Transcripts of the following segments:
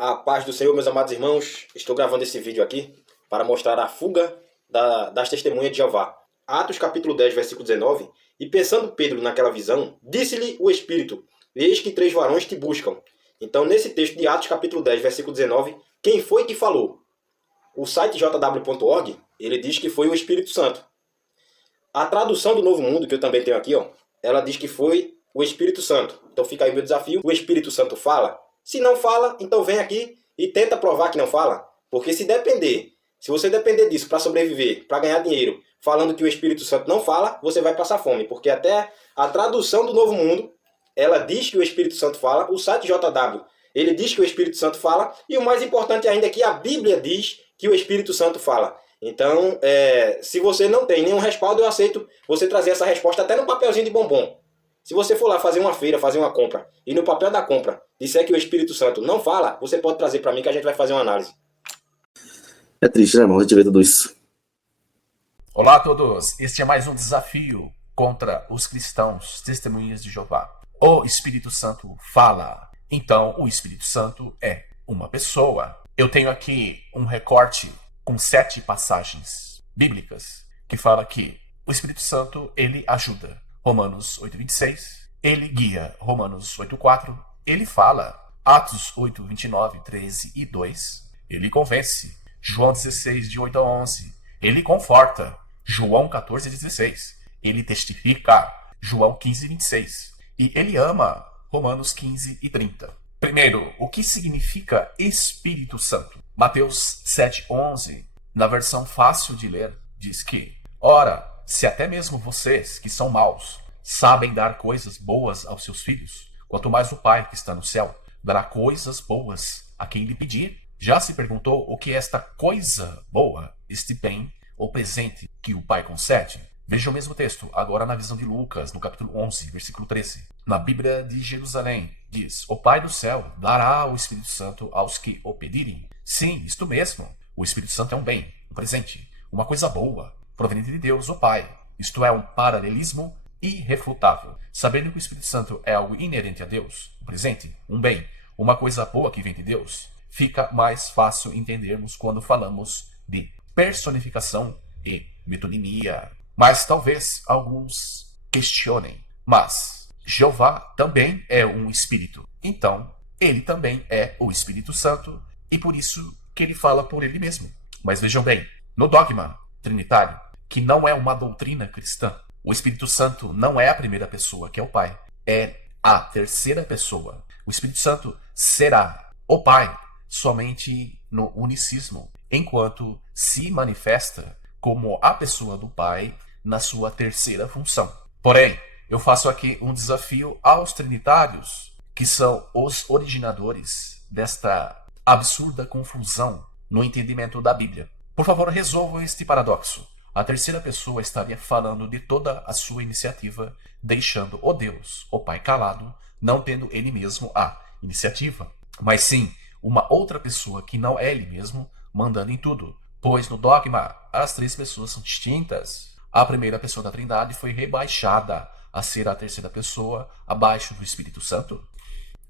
A paz do Senhor, meus amados irmãos. Estou gravando esse vídeo aqui para mostrar a fuga das testemunhas de Jeová. Atos capítulo 10, versículo 19. E pensando Pedro naquela visão, disse-lhe o Espírito: eis que 3 varões te buscam. Então, nesse texto de Atos capítulo 10, versículo 19, quem foi que falou? O site jw.org, ele diz que foi o Espírito Santo. A tradução do Novo Mundo, que eu também tenho aqui, ela diz que foi o Espírito Santo. Então fica aí o meu desafio. O Espírito Santo fala? Se não fala, então vem aqui e tenta provar que não fala. Porque se você depender disso para sobreviver, para ganhar dinheiro, falando que o Espírito Santo não fala, você vai passar fome. Porque até a tradução do Novo Mundo, ela diz que o Espírito Santo fala. O site JW, ele diz que o Espírito Santo fala. E o mais importante ainda é que a Bíblia diz que o Espírito Santo fala. Então, se você não tem nenhum respaldo, eu aceito você trazer essa resposta até no papelzinho de bombom. Se você for lá fazer uma feira, fazer uma compra, e no papel da compra disser que o Espírito Santo não fala, você pode trazer para mim que a gente vai fazer uma análise. É triste, né, irmão? A gente vê tudo isso. Olá a todos, este é mais um desafio contra os cristãos testemunhas de Jeová. O Espírito Santo fala, então o Espírito Santo é uma pessoa. Eu tenho aqui um recorte com 7 passagens bíblicas que fala que o Espírito Santo, ele ajuda. Romanos 8:26, ele guia. Romanos 8:4, ele fala. Atos 8:29, 13 e 2, ele convence. João 16, de 8 a 11, ele conforta. João 14:16, ele testifica. João 15:26, e ele ama. Romanos 15 e 30. Primeiro, o que significa Espírito Santo? Mateus 7:11, na versão fácil de ler, diz que: ora, se até mesmo vocês, que são maus, sabem dar coisas boas aos seus filhos, quanto mais o Pai que está no céu dará coisas boas a quem lhe pedir. Já se perguntou o que é esta coisa boa, este bem ou presente que o Pai concede? Veja o mesmo texto, agora na visão de Lucas, no capítulo 11, versículo 13. Na Bíblia de Jerusalém, diz: o Pai do céu dará o Espírito Santo aos que o pedirem. Sim, isto mesmo. O Espírito Santo é um bem, um presente, uma coisa boa, proveniente de Deus, o Pai. Isto é um paralelismo irrefutável. Sabendo que o Espírito Santo é algo inerente a Deus, um presente, um bem, uma coisa boa que vem de Deus, fica mais fácil entendermos quando falamos de personificação e metonimia. Mas talvez alguns questionem. Mas Jeová também é um espírito. Então, ele também é o Espírito Santo e por isso que ele fala por ele mesmo. Mas vejam bem, no dogma trinitário, que não é uma doutrina cristã, o Espírito Santo não é a primeira pessoa, que é o Pai. É a terceira pessoa. O Espírito Santo será o Pai somente no unicismo, enquanto se manifesta como a pessoa do Pai na sua terceira função. Porém, eu faço aqui um desafio aos trinitários, que são os originadores desta absurda confusão no entendimento da Bíblia. Por favor, resolvam este paradoxo. A terceira pessoa estaria falando de toda a sua iniciativa, deixando o Deus, o Pai, calado, não tendo ele mesmo a iniciativa, mas sim uma outra pessoa que não é ele mesmo, mandando em tudo. Pois no dogma, as 3 pessoas são distintas. A primeira pessoa da Trindade foi rebaixada a ser a terceira pessoa, abaixo do Espírito Santo.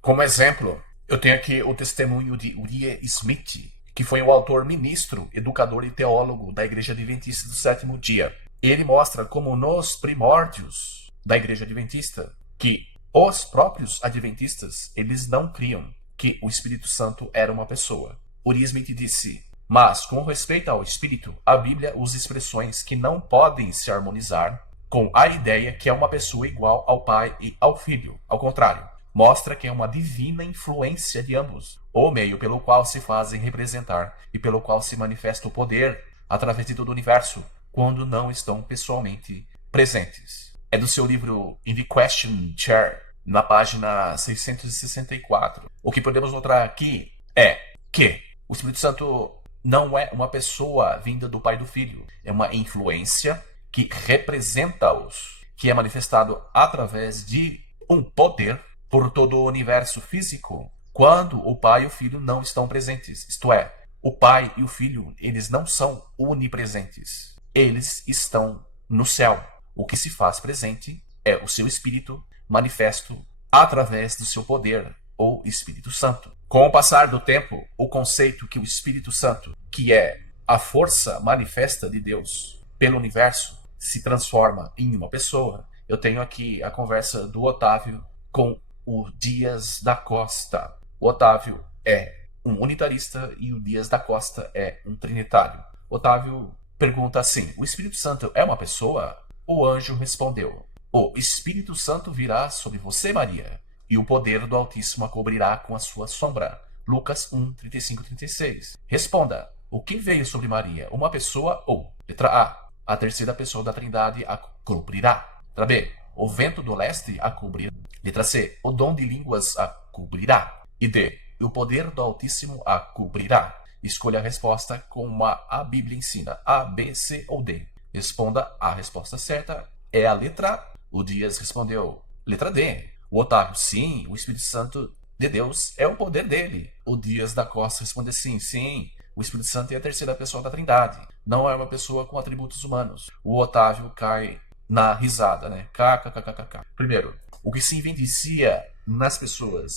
Como exemplo, eu tenho aqui o testemunho de Uriah Smith, que foi o autor, ministro, educador e teólogo da Igreja Adventista do Sétimo Dia. Ele mostra como nos primórdios da Igreja Adventista, que os próprios adventistas, eles não criam que o Espírito Santo era uma pessoa. Uriah Smith disse: mas, com respeito ao Espírito, a Bíblia usa expressões que não podem se harmonizar com a ideia que é uma pessoa igual ao Pai e ao Filho. Ao contrário, mostra que é uma divina influência de ambos, o meio pelo qual se fazem representar e pelo qual se manifesta o poder através de todo o universo, quando não estão pessoalmente presentes. É do seu livro In the Question Chair, na página 664. O que podemos notar aqui é que o Espírito Santo não é uma pessoa vinda do Pai e do Filho. É uma influência que representa-os, que é manifestado através de um poder por todo o universo físico, quando o Pai e o Filho não estão presentes. Isto é, o Pai e o Filho, eles não são onipresentes. Eles estão no céu. O que se faz presente é o seu Espírito manifesto através do seu poder, ou Espírito Santo. Com o passar do tempo, o conceito que o Espírito Santo, que é a força manifesta de Deus pelo universo, se transforma em uma pessoa. Eu tenho aqui a conversa do Otávio com o Dias da Costa. O Otávio é um unitarista e o Dias da Costa é um trinitário. Otávio pergunta assim: o Espírito Santo é uma pessoa? O anjo respondeu: o Espírito Santo virá sobre você, Maria, e o poder do Altíssimo a cobrirá com a sua sombra. Lucas 1, 35 e 36. Responda: o que veio sobre Maria? Uma pessoa ou? Letra A terceira pessoa da Trindade a cobrirá. Letra B, o vento do leste a cobrirá. Letra C, o dom de línguas a cobrirá. E D, o poder do Altíssimo a cobrirá. Escolha a resposta como a Bíblia ensina: A, B, C ou D. Responda. A resposta certa é a letra A. O Dias respondeu letra D. O Otávio: sim, o Espírito Santo de Deus é o poder dele. O Dias da Costa responde: sim, o Espírito Santo é a terceira pessoa da Trindade. Não é uma pessoa com atributos humanos. O Otávio cai na risada, né? KKKKK. Primeiro, o que se evidencia nas pessoas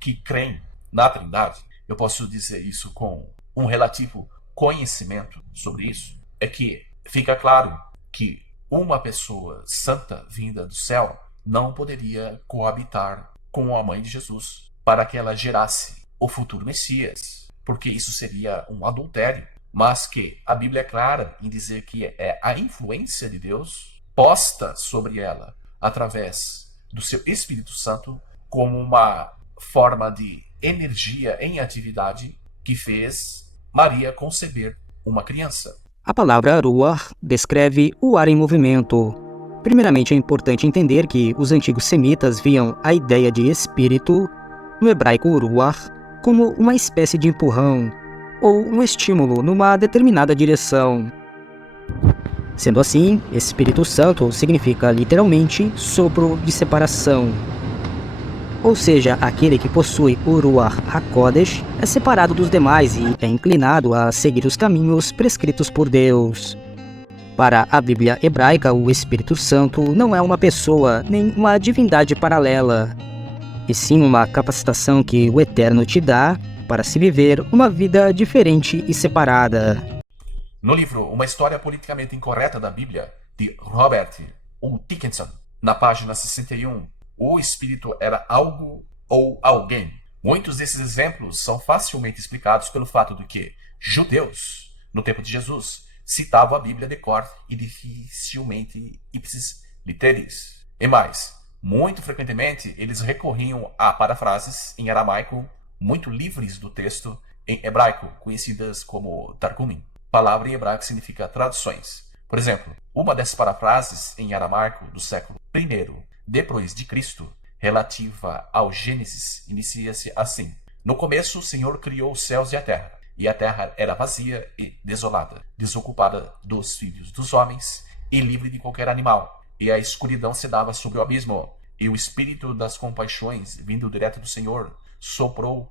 que creem na Trindade, eu posso dizer isso com um relativo conhecimento sobre isso, é que fica claro que uma pessoa santa vinda do céu não poderia coabitar com a mãe de Jesus para que ela gerasse o futuro Messias, porque isso seria um adultério. Mas que a Bíblia é clara em dizer que é a influência de Deus posta sobre ela através do seu Espírito Santo como uma forma de energia em atividade que fez Maria conceber uma criança. A palavra ruach descreve o ar em movimento. Primeiramente, é importante entender que os antigos semitas viam a ideia de espírito, no hebraico ruach, como uma espécie de empurrão ou um estímulo numa determinada direção. Sendo assim, Espírito Santo significa literalmente sopro de separação. Ou seja, aquele que possui o Ruach HaKodesh é separado dos demais e é inclinado a seguir os caminhos prescritos por Deus. Para a Bíblia hebraica, o Espírito Santo não é uma pessoa nem uma divindade paralela, e sim uma capacitação que o Eterno te dá para se viver uma vida diferente e separada. No livro Uma História Politicamente Incorreta da Bíblia, de Robert U. Dickinson, na página 61, o Espírito era algo ou alguém. Muitos desses exemplos são facilmente explicados pelo fato de que judeus, no tempo de Jesus, citavam a Bíblia de cor e dificilmente ipsis literis. E mais, muito frequentemente eles recorriam a parafrases em aramaico muito livres do texto em hebraico, conhecidas como Targumim. Palavra em hebraico significa traduções. Por exemplo, uma dessas parafrases em aramaico do século I depois de Cristo, relativa ao Gênesis, inicia-se assim: no começo o Senhor criou os céus e a terra era vazia e desolada, desocupada dos filhos dos homens e livre de qualquer animal, e a escuridão se dava sobre o abismo, e o espírito das compaixões, vindo direto do Senhor, soprou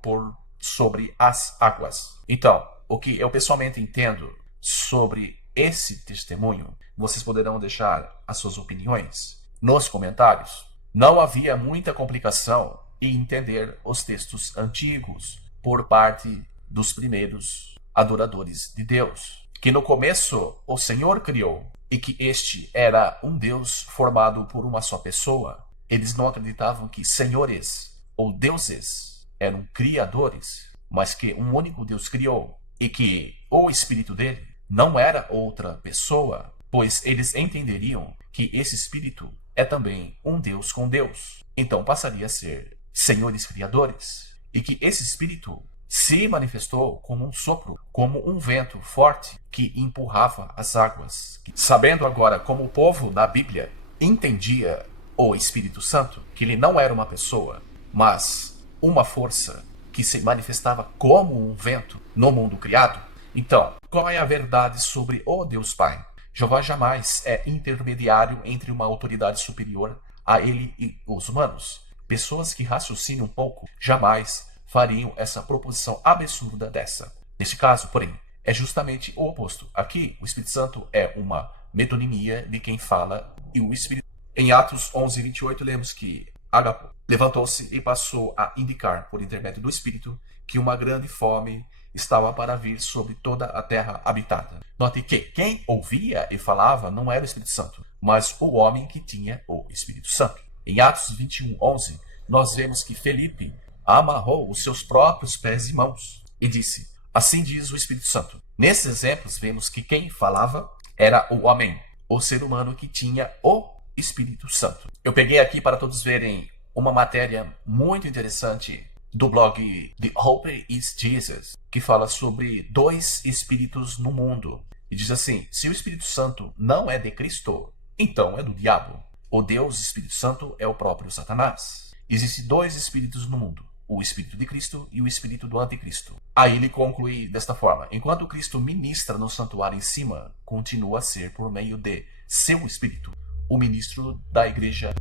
sobre as águas. Então, o que eu pessoalmente entendo sobre esse testemunho, vocês poderão deixar as suas opiniões nos comentários. Não havia muita complicação em entender os textos antigos por parte dos primeiros adoradores de Deus, que no começo o Senhor criou e que este era um Deus formado por uma só pessoa. Eles não acreditavam que senhores ou deuses eram criadores, mas que um único Deus criou e que o Espírito dele não era outra pessoa, pois eles entenderiam que esse Espírito é também um Deus com Deus. Então passaria a ser senhores criadores, e que esse Espírito se manifestou como um sopro, como um vento forte que empurrava as águas. Sabendo agora como o povo da Bíblia entendia o Espírito Santo, que ele não era uma pessoa, mas uma força que se manifestava como um vento no mundo criado. Então, qual é a verdade sobre o Deus Pai? Jeová jamais é intermediário entre uma autoridade superior a ele e os humanos. Pessoas que raciocinam um pouco jamais fariam essa proposição absurda dessa. Neste caso, porém, é justamente o oposto. Aqui, o Espírito Santo é uma metonimia de quem fala e o Espírito. Em Atos 11:28, lemos que Agapo, levantou-se e passou a indicar, por intermédio do Espírito, que uma grande fome estava para vir sobre toda a terra habitada. Note que quem ouvia e falava não era o Espírito Santo, mas o homem que tinha o Espírito Santo. Em Atos 21:11, nós vemos que Felipe amarrou os seus próprios pés e mãos e disse: assim diz o Espírito Santo. Nesses exemplos, vemos que quem falava era o homem, o ser humano que tinha o Espírito Santo. Eu peguei aqui para todos verem uma matéria muito interessante do blog The Hope is Jesus, que fala sobre 2 espíritos no mundo. E diz assim: se o Espírito Santo não é de Cristo, então é do diabo. O Deus Espírito Santo é o próprio Satanás. Existem 2 espíritos no mundo, o Espírito de Cristo e o Espírito do Anticristo. Aí ele conclui desta forma: enquanto Cristo ministra no santuário em cima, continua a ser por meio de seu Espírito, o ministro da igreja.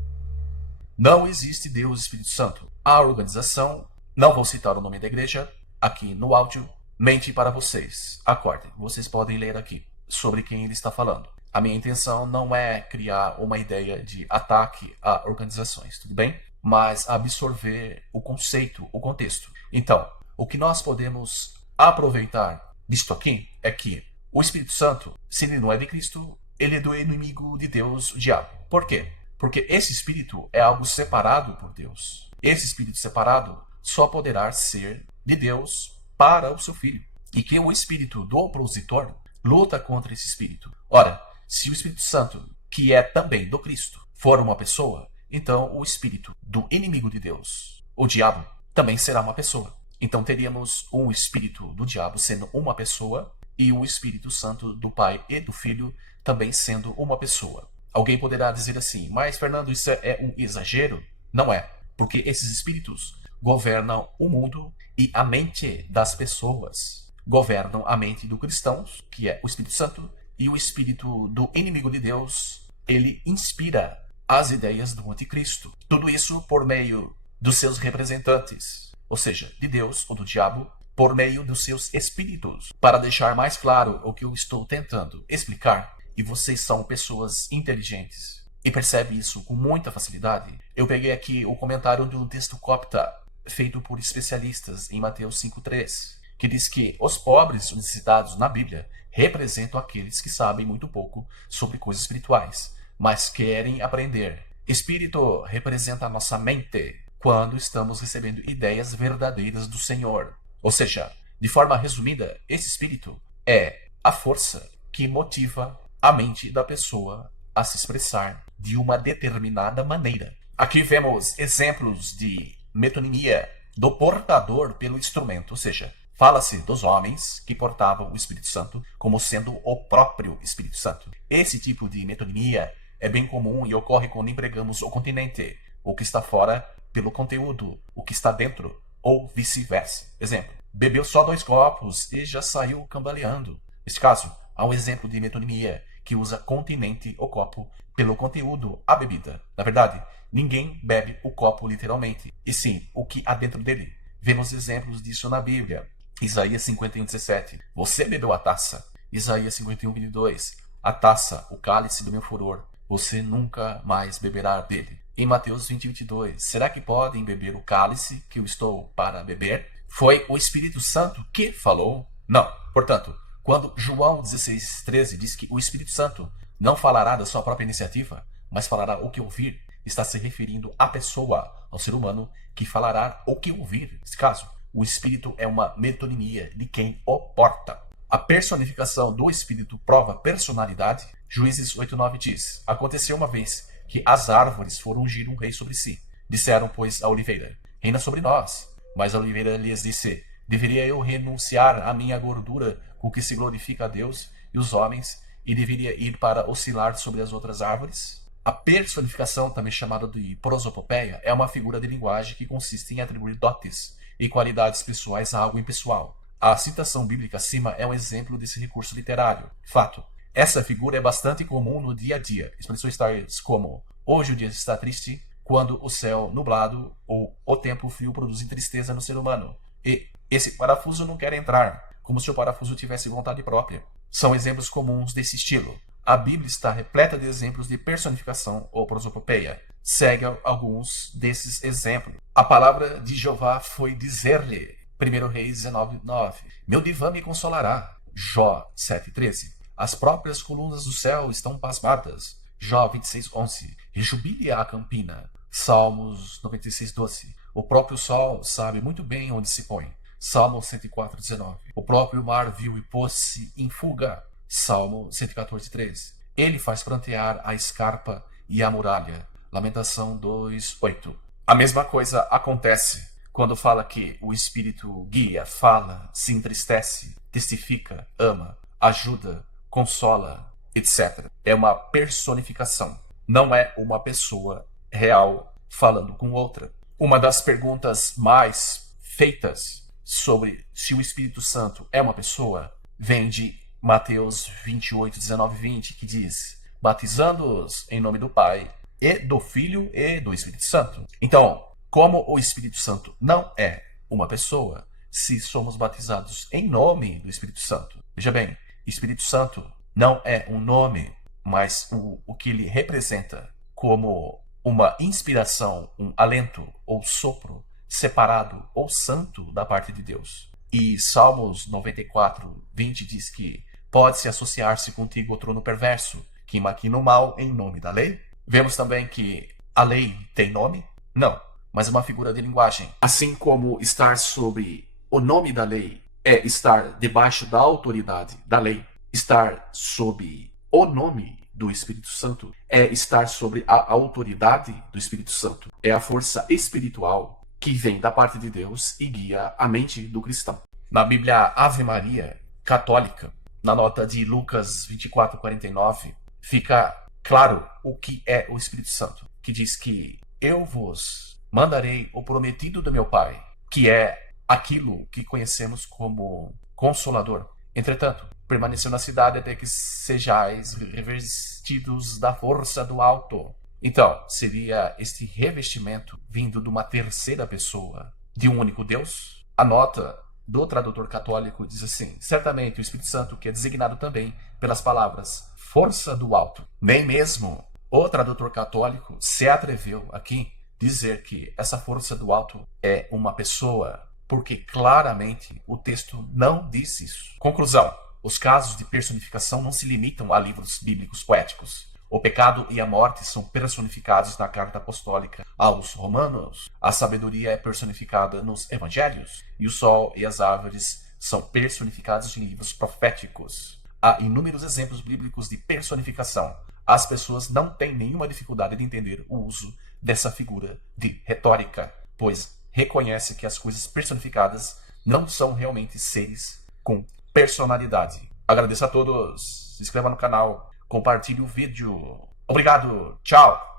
Não existe Deus Espírito Santo. A organização, não vou citar o nome da igreja aqui no áudio, mente para vocês. Acordem, vocês podem ler aqui sobre quem ele está falando. A minha intenção não é criar uma ideia de ataque a organizações, tudo bem? Mas absorver o conceito, o contexto. Então, o que nós podemos aproveitar disto aqui é que o Espírito Santo, se ele não é de Cristo, ele é do inimigo de Deus, o diabo. Por quê? Porque esse Espírito é algo separado por Deus. Esse Espírito separado só poderá ser de Deus para o seu Filho. E que o Espírito do opositor luta contra esse Espírito. Ora, se o Espírito Santo, que é também do Cristo, for uma pessoa, então o Espírito do inimigo de Deus, o diabo, também será uma pessoa. Então teríamos um Espírito do diabo sendo uma pessoa e o Espírito Santo do Pai e do Filho também sendo uma pessoa. Alguém poderá dizer assim: mas Fernando, isso é um exagero? Não é, porque esses espíritos governam o mundo e a mente das pessoas. Governam a mente do cristão, que é o Espírito Santo, e o Espírito do inimigo de Deus, ele inspira as ideias do anticristo. Tudo isso por meio dos seus representantes, ou seja, de Deus ou do diabo, por meio dos seus espíritos. Para deixar mais claro o que eu estou tentando explicar, e vocês são pessoas inteligentes e percebem isso com muita facilidade, eu peguei aqui o comentário do texto copta, feito por especialistas em Mateus 5:3, que diz que os pobres necessitados na Bíblia representam aqueles que sabem muito pouco sobre coisas espirituais, mas querem aprender. Espírito representa a nossa mente quando estamos recebendo ideias verdadeiras do Senhor. Ou seja, de forma resumida, esse espírito é a força que motiva a mente da pessoa a se expressar de uma determinada maneira. Aqui vemos exemplos de metonimia do portador pelo instrumento, ou seja, fala-se dos homens que portavam o Espírito Santo como sendo o próprio Espírito Santo. Esse tipo de metonimia é bem comum e ocorre quando empregamos o continente, o que está fora, pelo conteúdo, o que está dentro, ou vice-versa. Exemplo: bebeu só 2 copos e já saiu cambaleando. Neste caso, há um exemplo de metonimia que usa continente, o copo, pelo conteúdo, a bebida. Na verdade, ninguém bebe o copo literalmente, e sim o que há dentro dele. Vemos exemplos disso na Bíblia. Isaías 51:17. Você bebeu a taça. Isaías 51:22. A taça, o cálice do meu furor. Você nunca mais beberá dele. Em Mateus 20:22. Será que podem beber o cálice que eu estou para beber? Foi o Espírito Santo que falou? Não. Portanto, quando João 16:13 diz que o Espírito Santo não falará da sua própria iniciativa, mas falará o que ouvir, está se referindo à pessoa, ao ser humano, que falará o que ouvir. Nesse caso, o Espírito é uma metonimia de quem o porta. A personificação do Espírito prova personalidade. Juízes 8:9 diz: aconteceu uma vez que as árvores foram ungir um rei sobre si. Disseram, pois, a oliveira: reina sobre nós. Mas a oliveira lhes disse: deveria eu renunciar à minha gordura com que se glorifica a Deus e os homens, e deveria ir para oscilar sobre as outras árvores? A personificação, também chamada de prosopopeia, é uma figura de linguagem que consiste em atribuir dotes e qualidades pessoais a algo impessoal. A citação bíblica acima é um exemplo desse recurso literário. Fato: essa figura é bastante comum no dia a dia. Expressões tais como: hoje o dia está triste, quando o céu nublado ou o tempo frio produzem tristeza no ser humano. E esse parafuso não quer entrar, como se o parafuso tivesse vontade própria. São exemplos comuns desse estilo. A Bíblia está repleta de exemplos de personificação ou prosopopeia. segue alguns desses exemplos. A palavra de Jeová foi dizer-lhe, 1 Reis 19:9, meu divã me consolará. Jó 7:13, as próprias colunas do céu estão pasmadas. Jó 26:11, rejubile a campina. Salmos 96:12, o próprio sol sabe muito bem onde se põe. Salmo 104:19, o próprio mar viu e pôs-se em fuga. Salmo 114:3, ele faz prantear a escarpa e a muralha. Lamentação 2:8. A mesma coisa acontece quando fala que o Espírito guia, fala, se entristece, testifica, ama, ajuda, consola, etc. É uma personificação, não é uma pessoa real falando com outra. Uma das perguntas mais feitas sobre se o Espírito Santo é uma pessoa vem de Mateus 28:19-20, que diz, batizando-os em nome do Pai, e do Filho e do Espírito Santo. Então, como o Espírito Santo não é uma pessoa, se somos batizados em nome do Espírito Santo. Veja bem, Espírito Santo não é um nome, mas o que ele representa como uma inspiração, um alento ou sopro separado ou santo da parte de Deus. E Salmos 94:20 diz que pode-se associar-se contigo o trono perverso, que maquina o mal em nome da lei. Vemos também que a lei tem nome? Não, mas é uma figura de linguagem. Assim como estar sobre o nome da lei é estar debaixo da autoridade da lei, estar sob o nome do Espírito Santo é estar sobre a autoridade do Espírito Santo. É a força espiritual que vem da parte de Deus e guia a mente do cristão. Na Bíblia Ave Maria católica, na nota de Lucas 24:49, fica claro o que é o Espírito Santo, que diz que eu vos mandarei o prometido do meu Pai, que é aquilo que conhecemos como Consolador. Entretanto, permaneceu na cidade até que sejais revestidos da força do alto. Então, seria este revestimento vindo de uma terceira pessoa, de um único Deus? A nota do tradutor católico diz assim, certamente o Espírito Santo, que é designado também pelas palavras força do alto. Nem mesmo o tradutor católico se atreveu aqui dizer que essa força do alto é uma pessoa, porque claramente o texto não diz isso. Conclusão. Os casos de personificação não se limitam a livros bíblicos poéticos. O pecado e a morte são personificados na carta apostólica aos Romanos. A sabedoria é personificada nos evangelhos. E o sol e as árvores são personificados em livros proféticos. Há inúmeros exemplos bíblicos de personificação. As pessoas não têm nenhuma dificuldade de entender o uso dessa figura de retórica, pois reconhece que as coisas personificadas não são realmente seres com personalidade. Agradeço a todos, se inscreva no canal, compartilhe o vídeo. Obrigado, tchau!